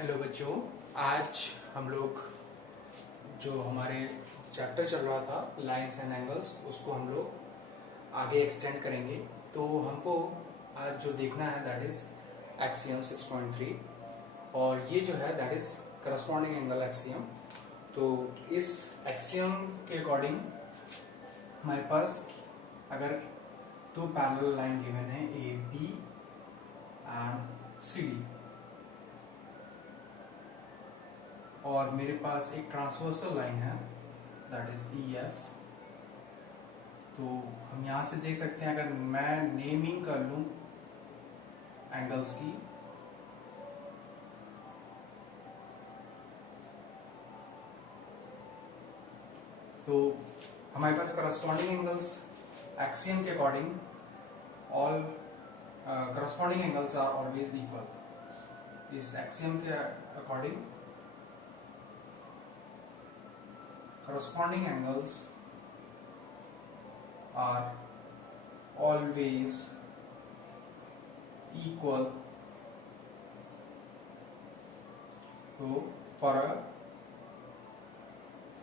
Hello बच्चों, आज हम लोग जो हमारे चैप्टर चल रहा था लाइंस एंड एंगल्स उसको हम लोग आगे एक्सटेंड करेंगे। तो हमको आज जो देखना है दैट इज एक्सियम 6.3 और ये जो है that is corresponding angle axiom. तो इस एक्सियम के अकॉर्डिंग हमारे पास अगर दो पैरेलल लाइन गिवन है A B and C D और मेरे पास एक ट्रांसवर्सल लाइन है दैट इज ई एफ। तो हम यहां से देख सकते हैं, अगर मैं नेमिंग कर लूं एंगल्स की, तो हमारे पास करस्पॉन्डिंग एंगल्स एक्सियम के according all corresponding angles are always equal. इस एक्सियम के according corresponding angles are always equal. So for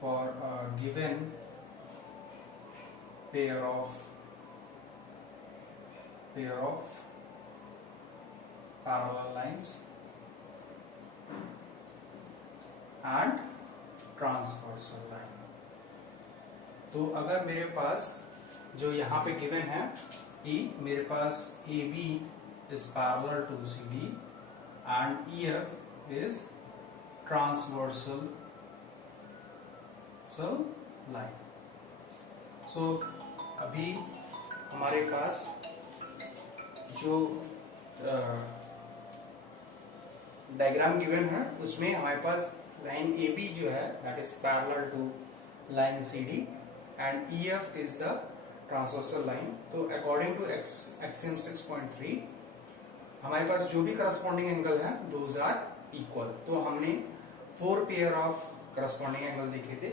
a given pair of parallel lines and transversal line, तो अगर मेरे पास जो यहाँ पे गिवन है कि मेरे पास A B is parallel to C D and E F is transversal line. So अभी हमारे पास जो डायग्राम गिवन है उसमें हमारे पास लाइन ए बी जो है that is parallel to line C D and E F is the transversal line. तो अकॉर्डिंग टू एक्सियम 6.3 हमारे पास जो भी करस्पॉन्डिंग एंगल है दोज आर इक्वल। तो हमने 4 पेयर ऑफ करस्पॉन्डिंग एंगल देखे थे,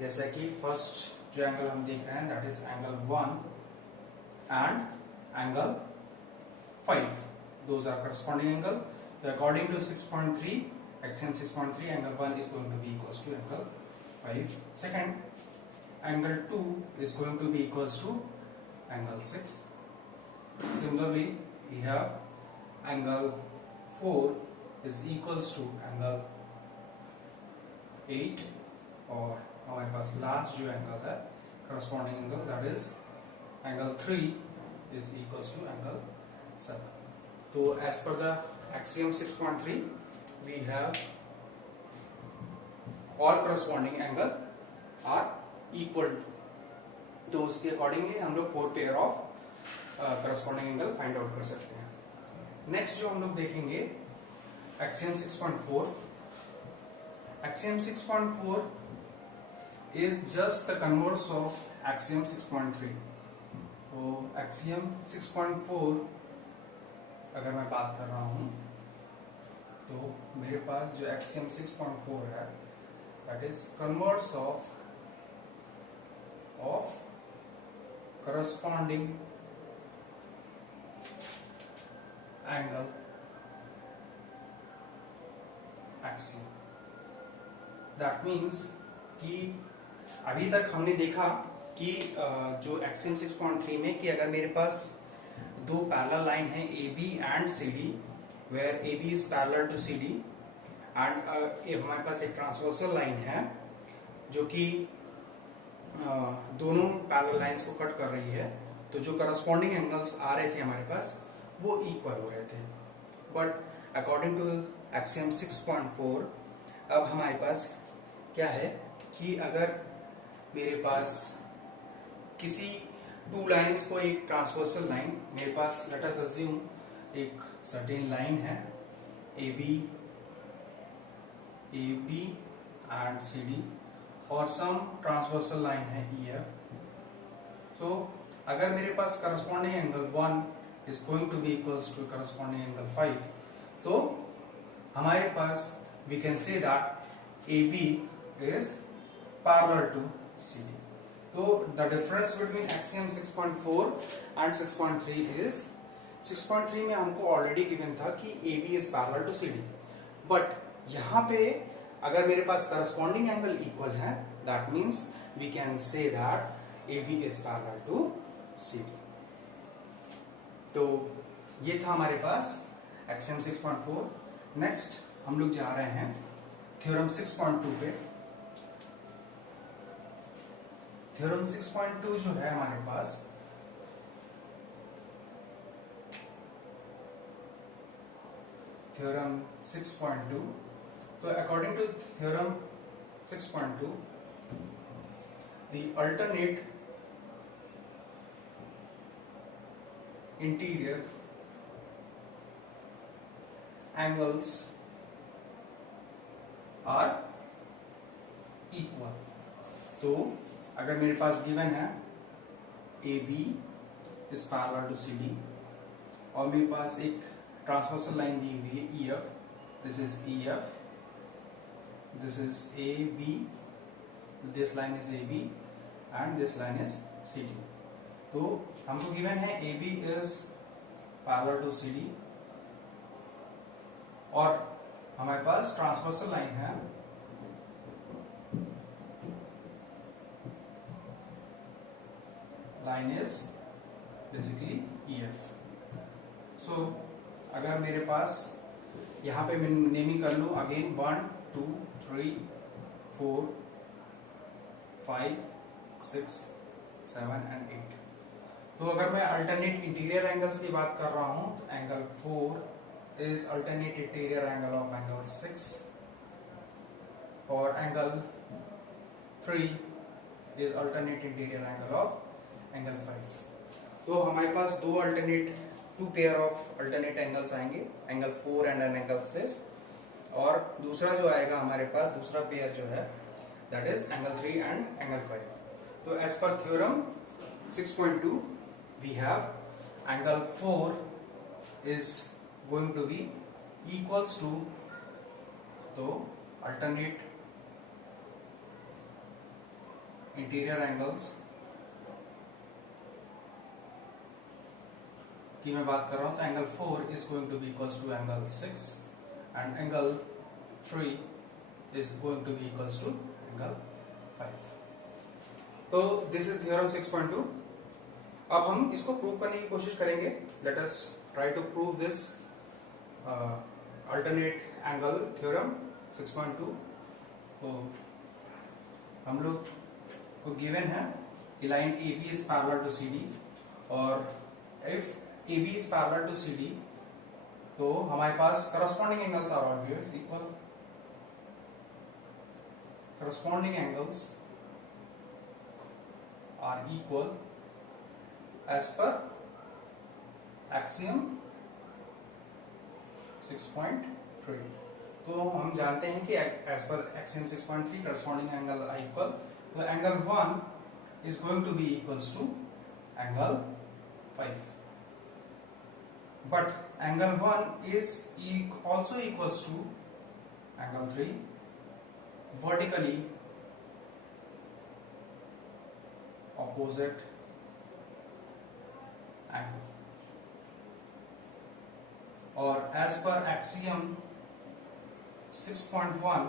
जैसा कि फर्स्ट जो एंगल हम देख रहे हैं that is angle 1 and angle 5, those are corresponding angle. तो according to 6.3 axiom 6.3 angle 1 is going to be equals to angle 5. Second, angle 2 is going to be equals to angle 6. Similarly, we have angle 4 is equals to angle 8 और हमारे पास last जो angle है corresponding angle that is angle 3 is equals to angle 7. तो as per the axiom 6.3 we have all corresponding angle are equal. तो उसके accordingly हम लोग 4 pair of corresponding angle find out कर सकते हैं। नेक्स्ट जो हम लोग देखेंगे axiom 6.4। Axiom 6.4 is just the converse of axiom 6.3। तो एक्सियम 6.4 अगर मैं बात कर रहा हूं तो मेरे पास जो एक्सियम 6.4 है that is converse of corresponding angle axiom. That means कि अभी तक हमने देखा कि जो एक्सियम 6.3 में कि अगर मेरे पास दो पैरेलल लाइन है A B and C D where AB is parallel to CD and हमारे पास एक ट्रांसवर्सल लाइन है जो कि दोनों पैरेलल लाइंस को कट कर रही है। तो जो करस्पॉन्डिंग एंगल्स आ रहे थे हमारे पास वो इक्वल हो रहे थे। बट अकॉर्डिंग टू एक्सियम 6.4 अब हमारे पास क्या है कि अगर मेरे पास किसी टू लाइंस को एक ट्रांसवर्सल लाइन, मेरे पास लेट अस अज्यूम एक सर्टेन लाइन है A B and C D और सम ट्रांसवर्सल लाइन है ई एफ। सो अगर मेरे पास corresponding angle 1 is going to be equals to corresponding angle 5, तो हमारे पास we can say that A B is parallel to C D. तो the difference between axiom 6.4 and 6.3 is 6.3 में हमको ऑलरेडी गिवन था कि AB is parallel to CD, but यहाँ पे अगर मेरे पास करस्पॉन्डिंग एंगल इक्वल है, that means we can say that AB is parallel to CD। तो ये था हमारे पास एक्सियम 6.4। नेक्स्ट हम लोग जा रहे हैं थ्योरम 6.2 पे। थ्योरम 6.2 जो है हमारे पास, थ्योरम 6.2, तो according to theorem 6.2 the alternate interior angles are equal। तो अगर मेरे पास गिवन है AB is parallel to CD और मेरे पास एक ट्रांसवर्सल लाइन दी हुई है EF, this is EF, this is AB, this line is AB and this line is CD। तो हमको गिवन है AB is parallel to CD और हमारे पास ट्रांसवर्सल लाइन है लाइन इज बेसिकली EF। सो अगर मेरे पास यहाँ पे मैं नेमिंग कर लूँ अगेन 1 2 3 4 5 6 7 एंड 8। तो अगर मैं अल्टरनेट इंटीरियर एंगल्स की बात कर रहा हूँ तो angle 4 is alternate interior angle of angle 6 और angle 3 is alternate interior angle of angle 5। तो हमारे पास two pair of alternate angles आएंगे, एंगल 4 एंड एंगल 6, और दूसरा जो आएगा हमारे पास दूसरा पेयर जो है that is angle 3 and angle 5। तो as per theorem 6.2 we have angle 4 is going to be equals to, तो alternate interior angles की मैं बात कर रहा हूं, तो angle 4 is going to be equals to angle 6 and angle 3 is going to be equals to angle 5। तो this is theorem 6.2। अब हम इसको प्रूव करने की कोशिश करेंगे। Let us try to prove this alternate angle theorem 6.2। तो हम लोग को गिवन है कि line AB is parallel to CD और if AB is parallel to CD तो हमारे पास corresponding angles are always equal. Corresponding angles are equal as per axiom 6.3। तो हम जानते हैं कि as per axiom 6.3 corresponding angle are equal. तो angle 1 is going to be equals to angle 5, but angle 1 is also equals to angle 3 vertically opposite angle. और as per axiom 6.1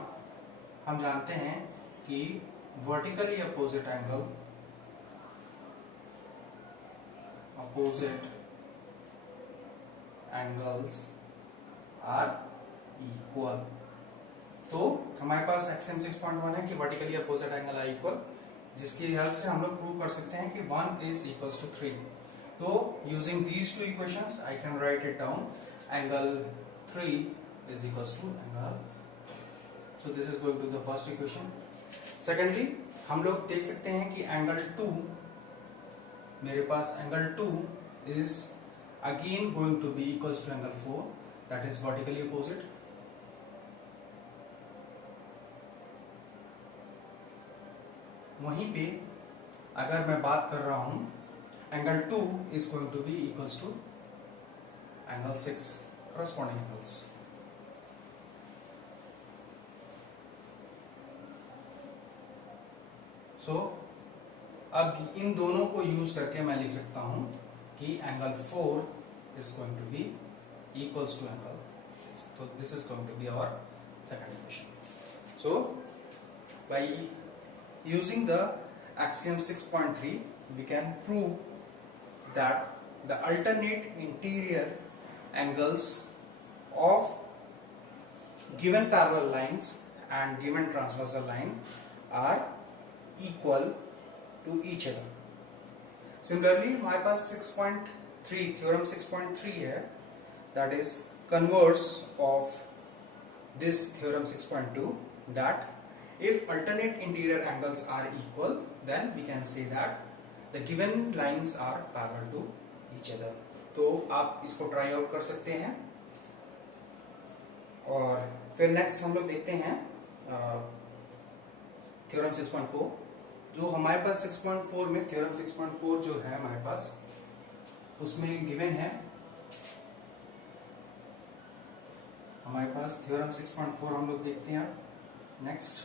हम जानते हैं कि vertically opposite angles are equal. तो हमारे पास axiom 6.1 है कि vertically opposite angle are equal, जिसकी हेल्प से हम लोग प्रूव कर सकते हैं कि 1 इज इक्वल्स टू 3। तो using these two equations I can write it down. Angle 3 is equals to angle, so this is going to the first equation। Secondly, हम लोग देख सकते हैं कि एंगल 2, मेरे पास angle 2 is again going to be equals to angle 4, that is vertically opposite। वहीं पे अगर मैं बात कर रहा हूं angle 2 is going to be equals to angle 6 corresponding angles। सो अब इन दोनों को यूज करके मैं लिख सकता हूं कि angle 4 is going to be equals to angle 6। तो this is going to be our second equation. So by using the axiom 6.3, we can prove that the alternate interior angles of given parallel lines and given transversal line are equal to each other. Similarly, हमारे पास 6.3 theorem 6.3 है, that is converse of this theorem 6.2, that if alternate interior angles are equal, then we can say that the given lines are parallel to each other. तो आप इसको try out कर सकते हैं। और फिर नेक्स्ट हम लोग देखते हैं थ्योरम 6.4, जो हमारे पास 6.4 में थ्योरम 6.4 जो है हमारे पास, उसमें गिवन है हमारे पास थ्योरम 6.4 हम लोग देखते हैं नेक्स्ट।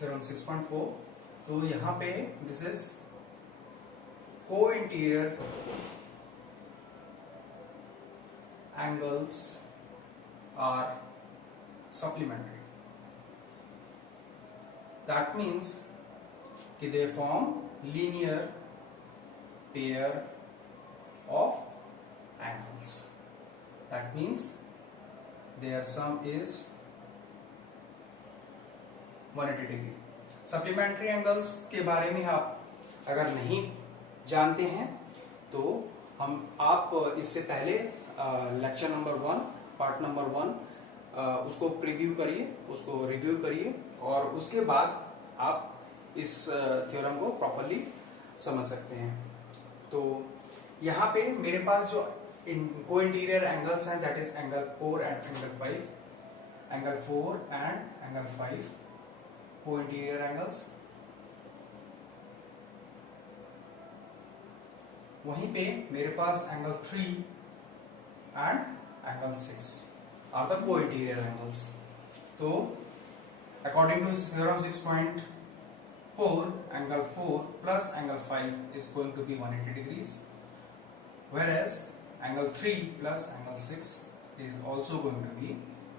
थ्योरम 6.4, तो यहां पे this is co-interior angles are supplementary. That means कि they form linear pair of angles. That means their sum is 180 degree. Supplementary angles के बारे में आप अगर नहीं जानते हैं तो आप इससे पहले लेक्चर नंबर 1 पार्ट नंबर 1 उसको प्रीव्यू करिए, उसको रिव्यू करिए, और उसके बाद आप इस थ्योरम को प्रॉपरली समझ सकते हैं। तो यहाँ पे मेरे पास जो को इंटीरियर एंगल्स हैं, that is angle 4 and angle 5, angle 4 and angle 5 co interior angles. वहीं पे मेरे पास angle 3 and angle 6 are the co interior angles. तो according to theorem 6.4, angle 4 plus angle 5 is going to be 180 degrees, whereas angle 3 plus angle 6 is also going to be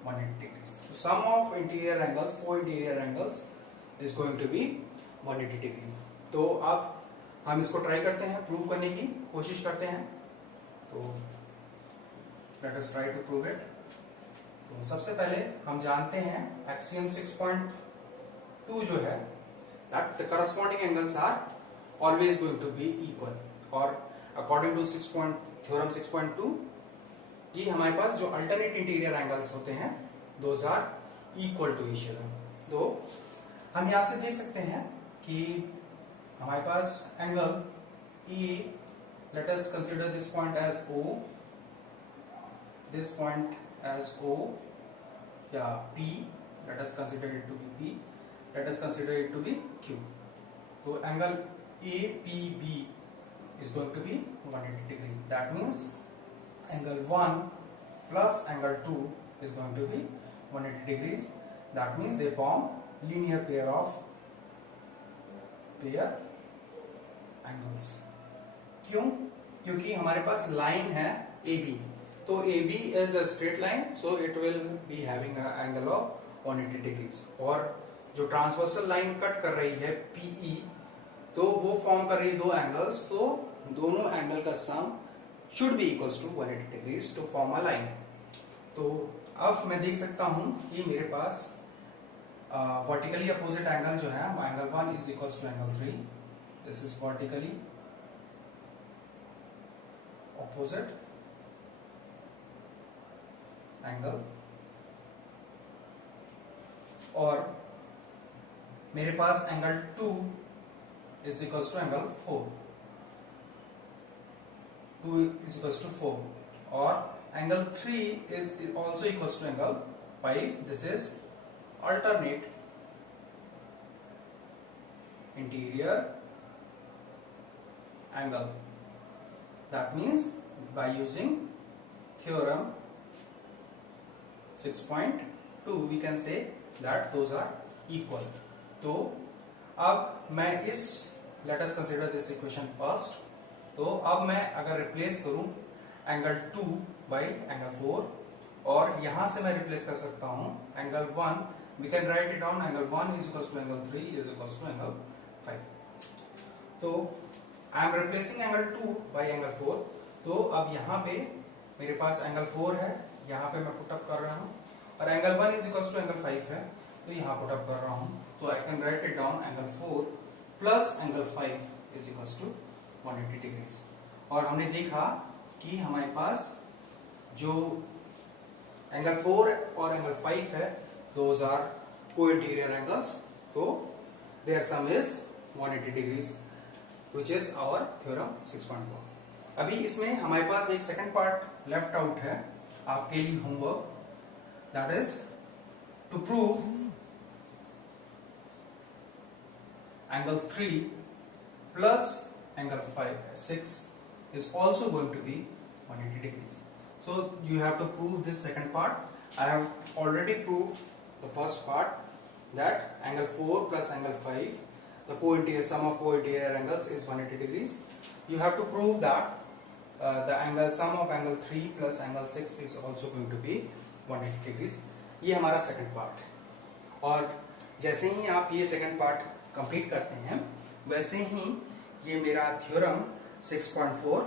180 degrees. So sum of interior angles, co-interior angles is going to be 180 degrees. तो अब हम इसको try करते हैं, prove करने की कोशिश करते हैं। तो let us try to prove it. तो सबसे पहले हम जानते हैं एक्सियम 6.2 जो है, that the corresponding angles are always going to be equal, और according to थ्योरम 6.2 कि हमारे पास जो अल्टरनेट इंटीरियर एंगल्स होते हैं those are equal to each other. तो हम यहां से देख सकते हैं कि हमारे पास angle E, let us consider this point as O, this point as O, या P, let us consider it to be P, let us consider it to be Q. तो angle APB is going to be 180 degree. That means angle 1 plus angle 2 is going to be 180 degrees. That means they form linear pair angles. क्यों? क्योंकि हमारे पास line है AB, तो AB is a straight line, so it will be having an angle of 180 degrees. और जो transversal line cut कर रही है PE, तो वो फॉर्म कर रही है दो एंगल्स, तो दोनों एंगल का सम should be equals to 180 degrees to form a line. तो अब मैं देख सकता हूं कि मेरे पास वर्टिकली अपोजिट एंगल जो है, angle 1 is equals to angle 3. This is vertically opposite angle, और मेरे पास angle 2 is equals to angle 4. 2 is equals to 4, और angle 3 is also equals to angle 5. This is alternate interior angle. That means by using theorem 6.2 we can say that those are equal. तो अब मैं इस let us consider this equation first. तो अब मैं अगर replace करूं एंगल 2 बाई एंगल 4, और यहां से मैं रिप्लेस कर सकता हूं angle 1, we can write it down, angle 1 is equal to angle 3 is equal to angle 5। तो I am replacing angle 2 by angle 4। तो अब यहाँ पे मेरे पास एंगल 4 है, यहाँ पे मैं पुटअप कर रहा हूँ, और angle 1 is equal to angle 5 है, तो यहाँ पुटअप कर रहा हूँ। तो I can write it down, angle 4 plus angle 5 is equal to 180 degrees. और हमने देखा कि हमारे पास जो एंगल 4 और एंगल 5 है, दोज आर को-इंटीरियर एंगल्स, तो their sum is 180 degrees, which is our theorem 6.1। अभी इसमें हमारे पास एक सेकंड पार्ट लेफ्ट आउट है आपके लिए homework, that is to prove angle 3 plus angle 6 is also going to be 180 degrees. So you have to prove this second part. I have already proved the first part, that angle 4 plus angle 5, the co-interior sum of co-interior angles is 180 degrees. You have to prove that the angle sum of angle 3 plus angle 6 is also going to be 180 degrees. ये हमारा second part है, और जैसे ही आप ये second part complete करते हैं, वैसे ही ये मेरा थ्योरम 6.4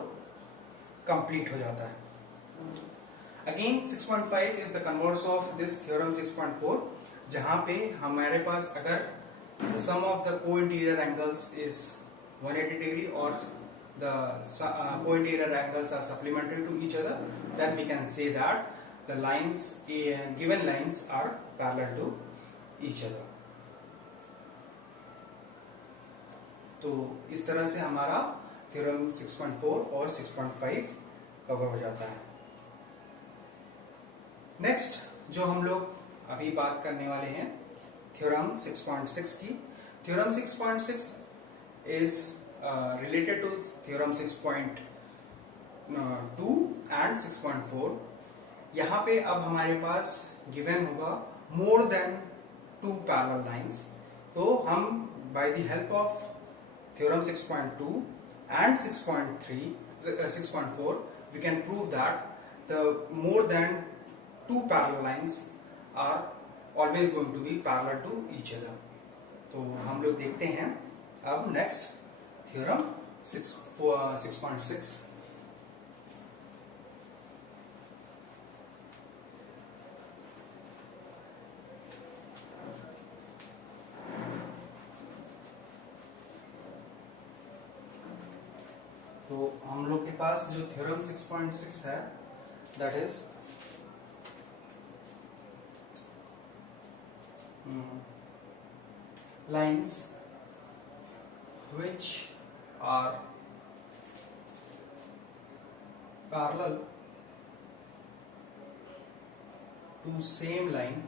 कंप्लीट हो जाता है। Again 6.5 is the converse of this theorem 6.4, जहां पे हमारे पास अगर the sum of the co-interior angles is 180 degree और the co-interior angles are supplementary to each other, then we can say that the lines, given lines are parallel to each other. तो इस तरह से हमारा थ्योरम 6.4 और 6.5 cover हो जाता है। नेक्स्ट जो हम लोग अभी बात करने वाले हैं थ्योरम 6.6 की। Theorem 6.6 is related to theorem 6.2 and 6.4। यहाँ पे अब हमारे पास गिवन होगा मोर देन 2 पैरेलल लाइंस। तो हम by the help of theorem 6.2 and 6.4 we can prove that the more than 2 parallel lines are always going to be parallel to each other। तो हम लोग देखते हैं अब नेक्स्ट थ्योरम 6.6। तो हम लोग के पास जो थ्योरम 6.6 है, that his lines which are parallel to same line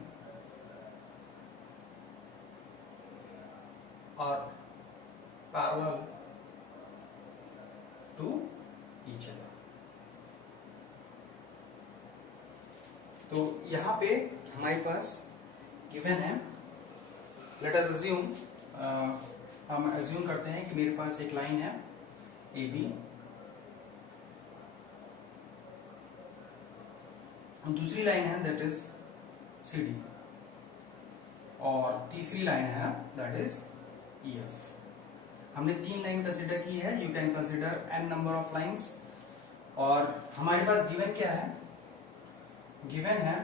are parallel to each other। तो यहां पे हमारे पास गिवन है, लेट अस अज्यूम, हम अज्यूम करते हैं कि मेरे पास एक लाइन है ए बी, दूसरी लाइन है दैट इज सी डी, और तीसरी लाइन है दैट इज ई एफ। हमने 3 लाइन कंसिडर की है, you can consider n number of lines. और हमारे पास गिवन क्या है, गिवन है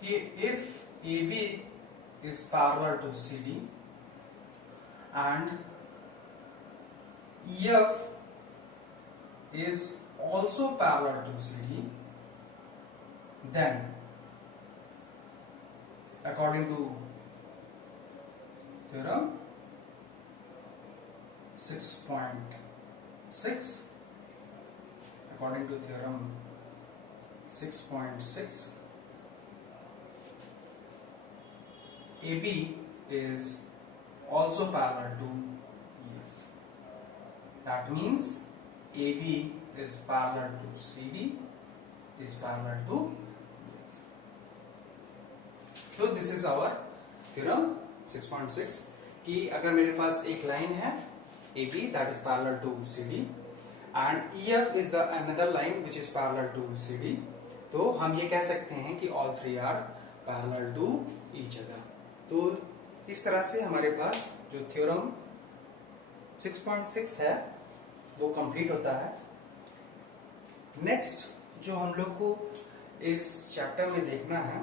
कि if A B is parallel to C D and EF is also parallel to CD, then according to theorem 6.6, according to theorem 6.6, AB is also parallel to EF. That means AB is parallel to CD is parallel to EF. So this is our theorem 6.6 कि अगर मेरे पास एक line है AB that is parallel to CD and EF is the another line which is parallel to CD. तो हम ये कह सकते हैं कि all three are parallel to each other. तो इस तरह से हमारे पास जो थ्योरम 6.6 है वो कंप्लीट होता है. नेक्स्ट जो हम लोग को इस चैप्टर में देखना है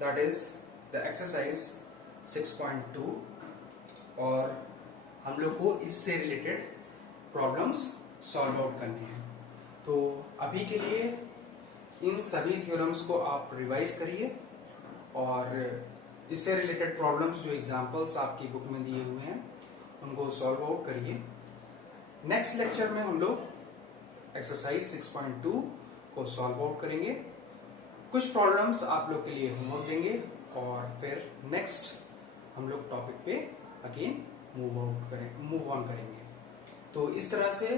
दैट इज द एक्सरसाइज 6.2 और हम लोग को इससे रिलेटेड प्रॉब्लम्स सॉल्व आउट करने हैं. तो अभी के लिए इन सभी थ्योरम्स को आप रिवाइज करिए और इससे रिलेटेड प्रॉब्लम्स जो एग्जांपल्स आपकी बुक में दिए हुए हैं उनको सॉल्व आउट करिए. नेक्स्ट लेक्चर में हम लोग एक्सरसाइज 6.2 को सॉल्व आउट करेंगे. कुछ प्रॉब्लम्स आप लोग के लिए होमवर्क देंगे और फिर नेक्स्ट हम लोग टॉपिक पे अगेन मूव ऑन करेंगे. तो इस तरह से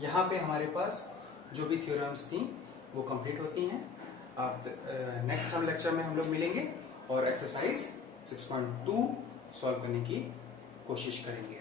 यहाँ पे हमारे पास जो भी थ्योरम्स थी वो कंप्लीट होती हैं. अब नेक्स्ट हम लेक्चर में हम लोग मिलेंगे और एक्सरसाइज 6.2 सॉल्व करने की कोशिश करेंगे.